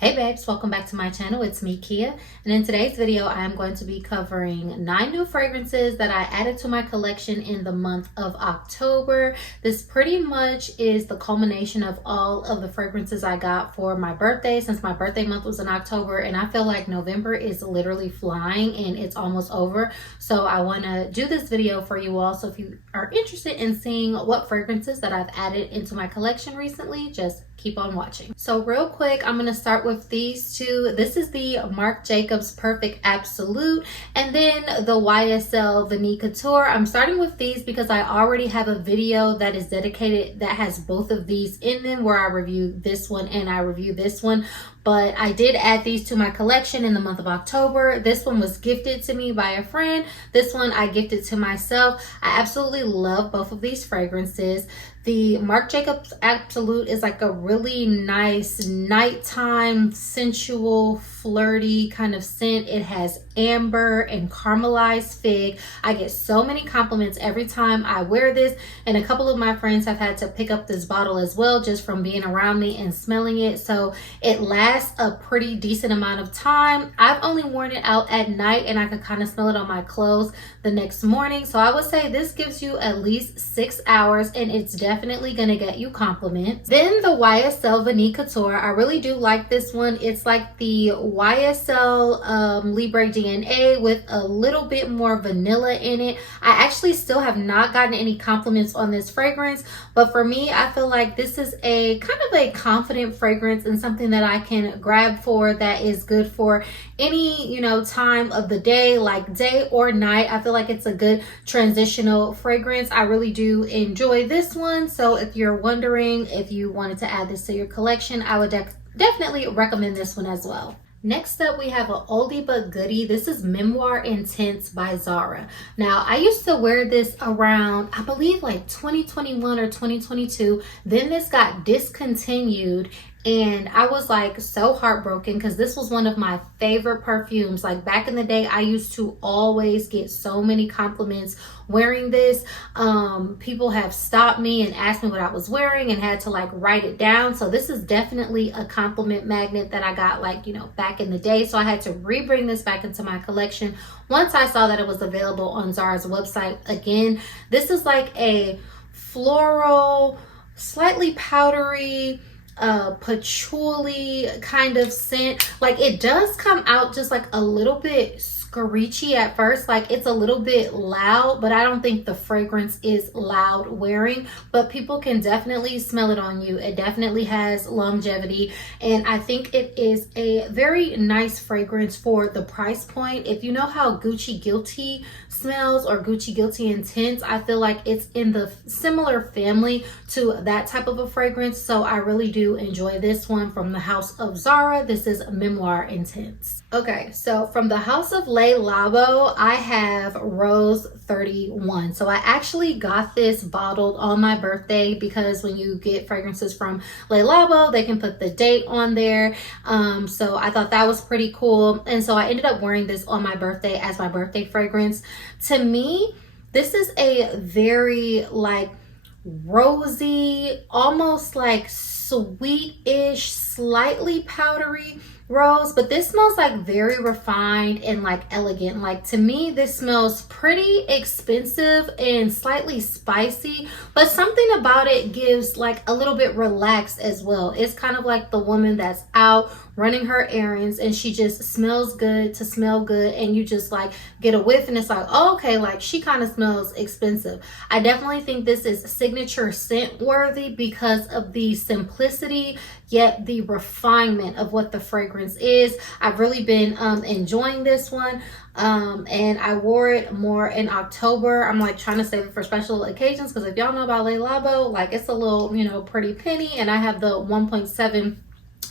Hey babes, welcome back to my channel. It's me, Kiya, and in today's video I am going to be covering 9 new fragrances that I added to my collection in the month of October. This pretty much is the culmination of all of the fragrances I got for my birthday, since my birthday month was in October, and I feel like November is literally flying and it's almost over. So I want to do this video for you all. So if you are interested in seeing what fragrances that I've added into my collection recently, just keep on watching. So real quick, I'm going to start with these two. This is the Marc Jacobs Perfect Absolute and then the YSL Vanille Couture. I'm starting with these because I already have a video that is dedicated that has both of these in them, where I review this one and I review this one. But I did add these to my collection in the month of October. This one was gifted to me by a friend. This one I gifted to myself. I absolutely love both of these fragrances. The Marc Jacobs Absolute is like a really nice nighttime, sensual, flirty kind of scent. It has amber and caramelized fig. I get so many compliments every time I wear this, and a couple of my friends have had to pick up this bottle as well just from being around me and smelling it. So it lasts a pretty decent amount of time. I've only worn it out at night and I could kind of smell it on my clothes the next morning. So I would say this gives you at least 6 hours and it's definitely gonna get you compliments. Then the YSL Vanille Couture, I really do like this one. It's like the YSL Libre DNA with a little bit more vanilla in it. I actually still have not gotten any compliments on this fragrance, but for me, I feel like this is a kind of a confident fragrance and something that I can grab for that is good for any, time of the day, like day or night. I feel like it's a good transitional fragrance. I really do enjoy this one. So if you're wondering if you wanted to add this to your collection, I would definitely recommend this one as well. Next up, we have an oldie but goodie. This is Memoire Intense by Zara. Now, I used to wear this around, I believe like 2021 or 2022. Then this got discontinued and I was like so heartbroken because this was one of my favorite perfumes. Like back in the day, I used to always get so many compliments wearing this. People have stopped me and asked me what I was wearing and had to like write it down. So this is definitely a compliment magnet that I got like, back in the day. So I had to rebring this back into my collection once I saw that it was available on Zara's website again. This is like a floral, slightly powdery, patchouli kind of scent. Like it does come out just like a little bit screechy at first, like it's a little bit loud, but I don't think the fragrance is loud wearing, but people can definitely smell it on you. It definitely has longevity, and I think it is a very nice fragrance for the price point. If you know how Gucci Guilty smells or Gucci Guilty Intense, I feel like it's in the similar family to that type of a fragrance. So I really do enjoy this one from the house of Zara. This is Memoire Intense. Okay, so from the house of Labo, I have Rose 31. So I actually got this bottled on my birthday because when you get fragrances from Labo, they can put the date on there. So I thought that was pretty cool. And so I ended up wearing this on my birthday as my birthday fragrance. To me, this is a very like rosy, almost like sweet-ish, slightly powdery rose, but this smells like very refined and like elegant. Like to me, this smells pretty expensive and slightly spicy, but something about it gives like a little bit relaxed as well. It's kind of like the woman that's out running her errands and she just smells good to smell good, and you just like get a whiff and it's like, oh, okay, like she kind of smells expensive. I definitely think this is signature scent worthy because of the simplicity yet the refinement of what the fragrance is. I've really been enjoying this one, and I wore it more in October. I'm like trying to save it for special occasions because if y'all know about Labo, like it's a little pretty penny, and I have the 1.7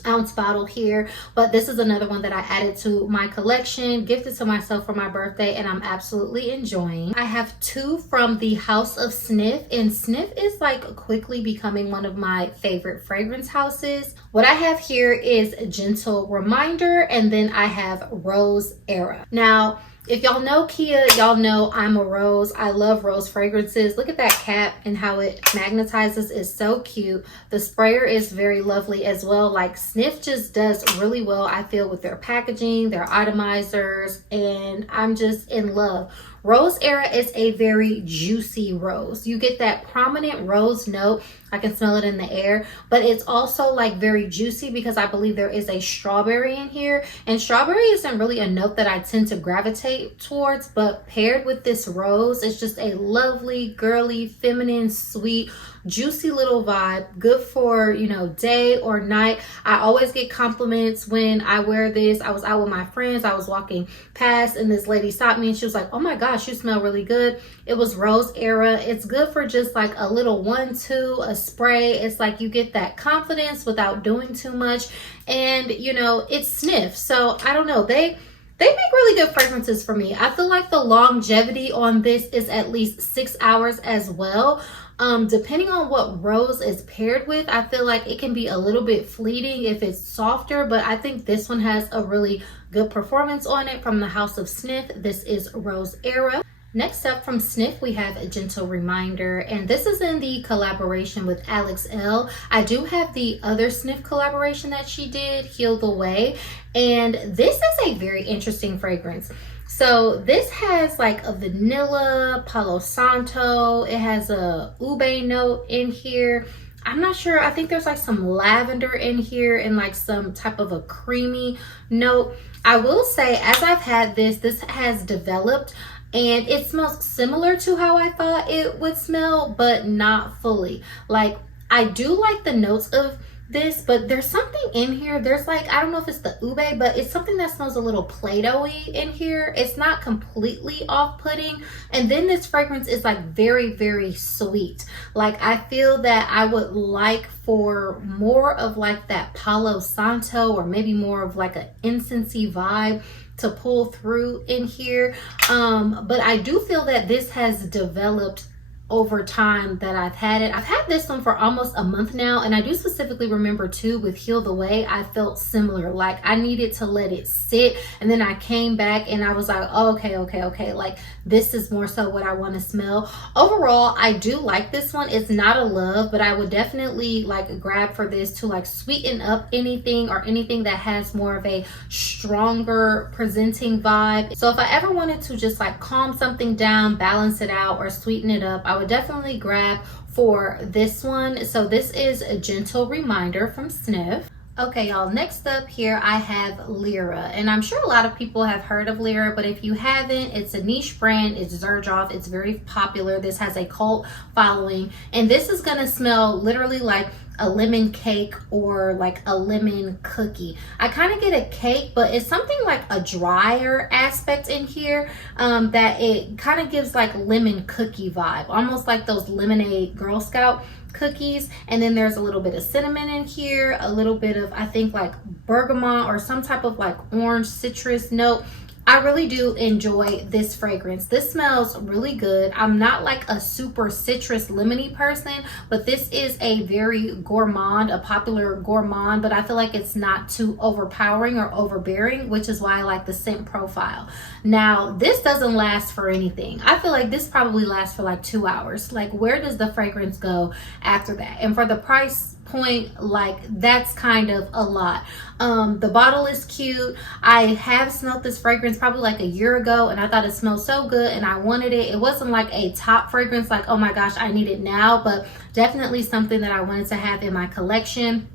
ounce bottle here, but this is another one that I added to my collection, gifted to myself for my birthday, and I'm absolutely enjoying. I have two from the house of Sniff, and Sniff is like quickly becoming one of my favorite fragrance houses. What I have here is Gentle Reminder, and then I have Rose Era. Now If y'all know Kiya, y'all know I'm a rose. I love rose fragrances. Look at that cap and how it magnetizes. It's so cute. The sprayer is very lovely as well. Like Sniff just does really well, I feel, with their packaging, their atomizers, and I'm just in love. Rose Era is a very juicy rose. You get that prominent rose note. I can smell it in the air, but it's also like very juicy because I believe there is a strawberry in here, and strawberry isn't really a note that I tend to gravitate towards, but paired with this rose, it's just a lovely, girly, feminine, sweet, juicy little vibe. Good for, you know, day or night. I always get compliments when I wear this. I was out with my friends, I was walking past, and this lady stopped me and she was like, oh my gosh, you smell really good. It was Rose Era. It's good for just like a little 1-2, a spray. It's like you get that confidence without doing too much, and you know, it's Sniff, so I don't know, they make really good fragrances for me. I feel like the longevity on this is at least 6 hours as well. Depending on what rose is paired with, I feel like it can be a little bit fleeting if it's softer, but I think this one has a really good performance on it from the house of Sniff. This is Rose Era. Next up from Sniff, we have a Gentle Reminder, and this is in the collaboration with Alex L. I do have the other Sniff collaboration that she did, Heal the Way, and this is a very interesting fragrance. So this has like a vanilla, Palo Santo, it has a ube note in here. I'm not sure, I think there's like some lavender in here and like some type of a creamy note. I will say, as I've had this has developed, and it smells similar to how I thought it would smell, but not fully. Like, I do like the notes of this, but there's something in here. There's like, I don't know if it's the ube, but it's something that smells a little Play-Doh-y in here. It's not completely off-putting. And then this fragrance is like very, very sweet. Like, I feel that I would like for more of like that Palo Santo, or maybe more of like an incensey vibe to pull through in here, but I do feel that this has developed over time that I've had it. I've had this one for almost a month now, and I do specifically remember too with Heal the Way, I felt similar. Like, I needed to let it sit, and then I came back and I was like, oh, okay, like this is more so what I want to smell. Overall, I do like this one. It's not a love, but I would definitely like grab for this to like sweeten up anything, or anything that has more of a stronger presenting vibe. So if I ever wanted to just like calm something down, balance it out, or sweeten it up, I would definitely grab for this one. So this is a Gentle Reminder from Sniff. Okay, y'all, next up here I have Lira, and I'm sure a lot of people have heard of Lira, but if you haven't, it's a niche brand. It's Xerjoff. It's very popular. This has a cult following, and this is gonna smell literally like a lemon cake or like a lemon cookie. I kind of get a cake, but it's something like a drier aspect in here, that it kind of gives like lemon cookie vibe, almost like those lemonade Girl Scout cookies. And then there's a little bit of cinnamon in here, a little bit of, I think, like bergamot or some type of like orange citrus note. I really do enjoy this fragrance. This smells really good. I'm not like a super citrus lemony person, but this is a very gourmand, a popular gourmand, but I feel like it's not too overpowering or overbearing, which is why I like the scent profile. Now, this doesn't last for anything. I feel like this probably lasts for like 2 hours. Like, where does the fragrance go after that? And for the price point, like, that's kind of a lot. The bottle is cute. I have smelled this fragrance probably like a year ago, and I thought it smelled so good and I wanted it. It wasn't like a top fragrance, like, oh my gosh, I need it now, but definitely something that I wanted to have in my collection.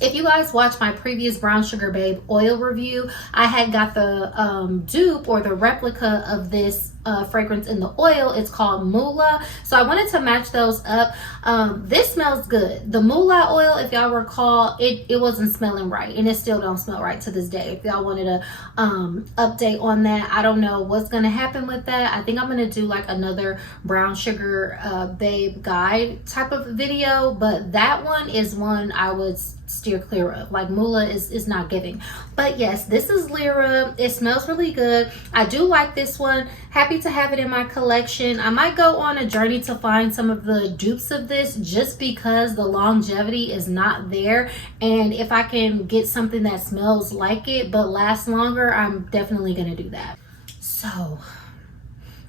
If you guys watched my previous Brown Sugar Babe oil review, I had got the dupe or the replica of this fragrance in the oil. It's called Moolah, so I wanted to match those up. This smells good. The Moolah oil, if y'all recall, it wasn't smelling right, and it still don't smell right to this day. If y'all wanted a update on that, I don't know what's gonna happen with that. I think I'm gonna do like another Brown Sugar Babe guide type of video, but that one is one I would steer clear of. Like, Moolah is not giving. But yes, this is Lira. It smells really good. I do like this one. Happy to have it in my collection. I might go on a journey to find some of the dupes of this, just because the longevity is not there, and if I can get something that smells like it but lasts longer, I'm definitely gonna do that. So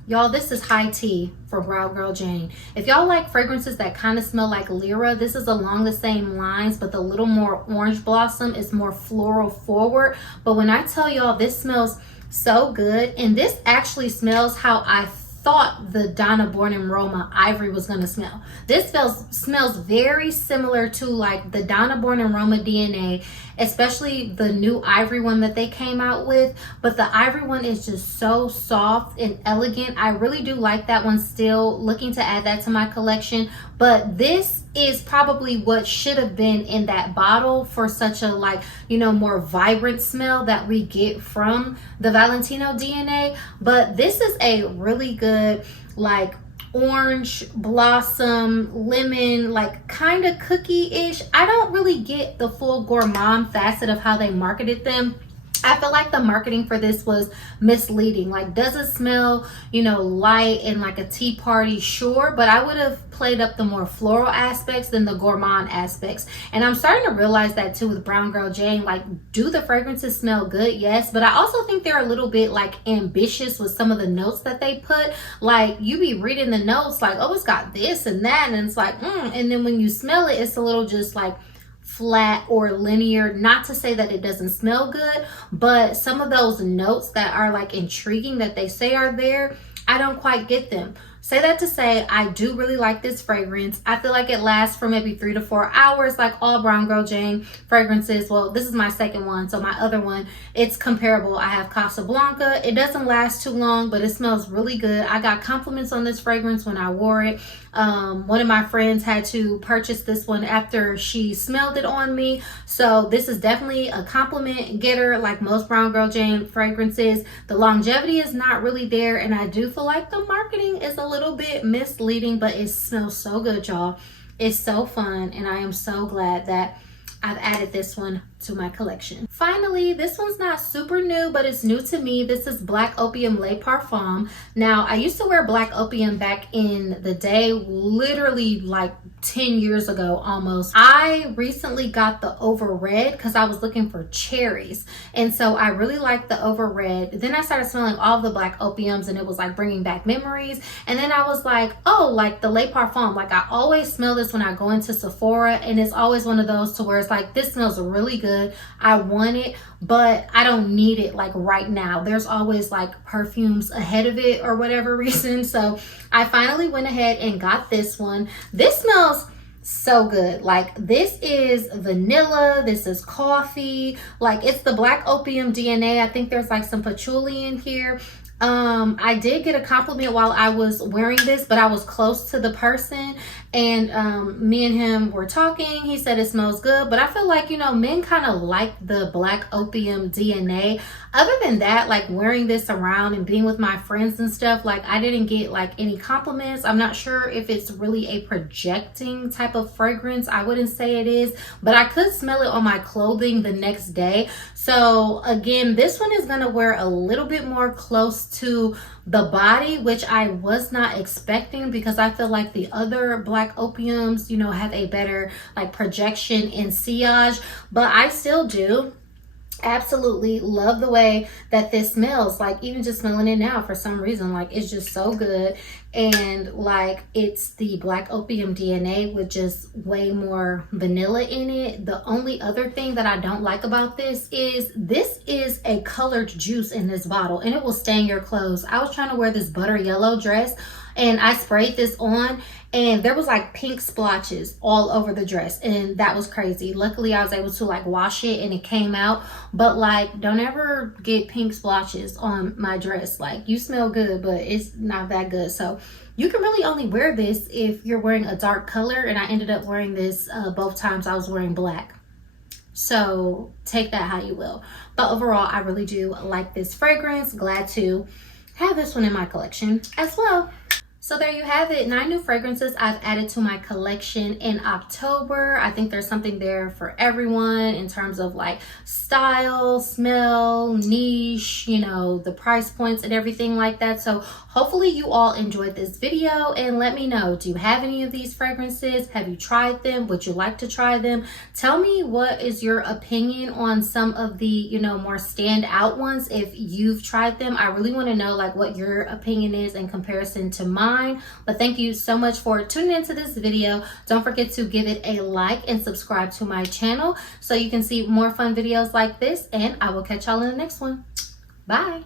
y'all, this is high tea for Brow Girl Jane. If y'all like fragrances that kind of smell like Lira, this is along the same lines, but the little more orange blossom is more floral forward. But when I tell y'all, this smells so good, and this actually smells how I thought the Donna Born and Roma Ivory was gonna smell. This smells very similar to like the Donna Born and Roma DNA, especially the new Ivory one that they came out with. But the Ivory one is just so soft and elegant. I really do like that one still. Looking to add that to my collection. But this is probably what should have been in that bottle for such a, like, you know, more vibrant smell that we get from the Valentino DNA. But this is a really good, like, orange blossom lemon, like kind of cookie-ish. I don't really get the full gourmand facet of how they marketed them. I feel like the marketing for this was misleading. Like, does it smell, you know, light and like a tea party? Sure, but I would have played up the more floral aspects than the gourmand aspects. And I'm starting to realize that too with Brown Girl Jane. Like, do the fragrances smell good? Yes, but I also think they're a little bit like ambitious with some of the notes that they put. Like, you be reading the notes like, oh, it's got this and that, and it's like, and then when you smell it, it's a little just like flat or linear. Not to say that it doesn't smell good, but some of those notes that are like intriguing that they say are there, I don't quite get them. Say that to say, I do really like this fragrance. I feel like it lasts for maybe 3 to 4 hours, like all Brown Girl Jane fragrances. Well, this is my second one, so my other one, it's comparable. I have Casablanca. It doesn't last too long, but it smells really good. I got compliments on this fragrance when I wore it. One of my friends had to purchase this one after she smelled it on me. So this is definitely a compliment getter, like most Brown Girl Jane fragrances. The longevity is not really there, and I do feel like the marketing is a little bit misleading, but it smells so good, y'all. It's so fun, and I am so glad that I've added this one to my collection. Finally, this one's not super new, but it's new to me. This is Black Opium Le Parfum. Now, I used to wear Black Opium back in the day, literally like 10 years ago almost. I recently got the Over Red because I was looking for cherries, and so I really liked the Over Red. Then I started smelling all the Black Opiums, and it was like bringing back memories. And then I was like, oh, like the Le Parfum, like I always smell this when I go into Sephora, and it's always one of those to where it's like, this smells really good. I want it, but I don't need it like right now. There's always like perfumes ahead of it or whatever reason. So I finally went ahead and got this one. This smells so good. Like, this is vanilla, this is coffee, like it's the Black Opium DNA. I think there's like some patchouli in here. I did get a compliment while I was wearing this, but I was close to the person, and me and him were talking. He said it smells good, but I feel like, you know, men kind of like the Black Opium DNA. Other than that, like wearing this around and being with my friends and stuff, like I didn't get like any compliments. I'm not sure if it's really a projecting type of fragrance. I wouldn't say it is, but I could smell it on my clothing the next day. So again, this one is gonna wear a little bit more close to the body, which I was not expecting, because I feel like the other Black Opiums, you know, have a better like projection and sillage, but I still do absolutely love the way that this smells. Like, even just smelling it now, for some reason, like it's just so good. And like, it's the Black Opium DNA with just way more vanilla in it. The only other thing that I don't like about this is a colored juice in this bottle, and it will stain your clothes. I was trying to wear this butter yellow dress, and I sprayed this on, and there was like pink splotches all over the dress, and that was crazy. Luckily, I was able to like wash it and it came out, but like, don't ever get pink splotches on my dress. Like, you smell good, but it's not that good. So you can really only wear this if you're wearing a dark color, and I ended up wearing this both times I was wearing black. So take that how you will. But overall, I really do like this fragrance. Glad to have this one in my collection as well. So there you have it, 9 new fragrances I've added to my collection in October. I think there's something there for everyone in terms of like style, smell, niche, you know, the price points and everything like that. So hopefully you all enjoyed this video, and let me know, do you have any of these fragrances? Have you tried them? Would you like to try them? Tell me what is your opinion on some of the, you know, more standout ones if you've tried them. I really want to know like what your opinion is in comparison to mine. But thank you so much for tuning into this video. Don't forget to give it a like and subscribe to my channel so you can see more fun videos like this, and I will catch y'all in the next one. Bye.